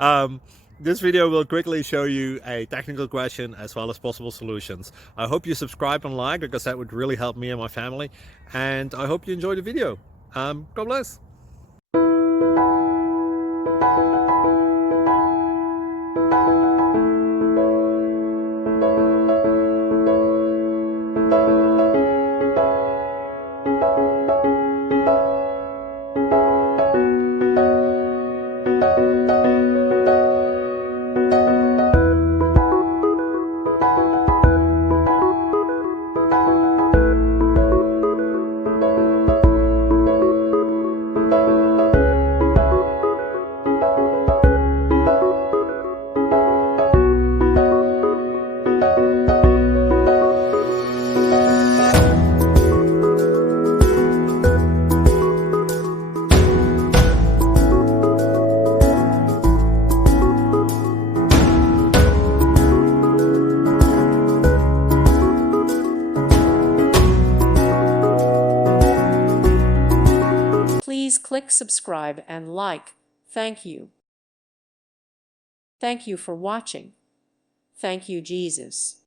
um, this video will quickly show you a technical question as well as possible solutions. I hope you subscribe and like, because that would really help me and my family. And I hope you enjoy the video. God bless. Please click subscribe and like. Thank you. Thank you for watching. Thank you, Jesus.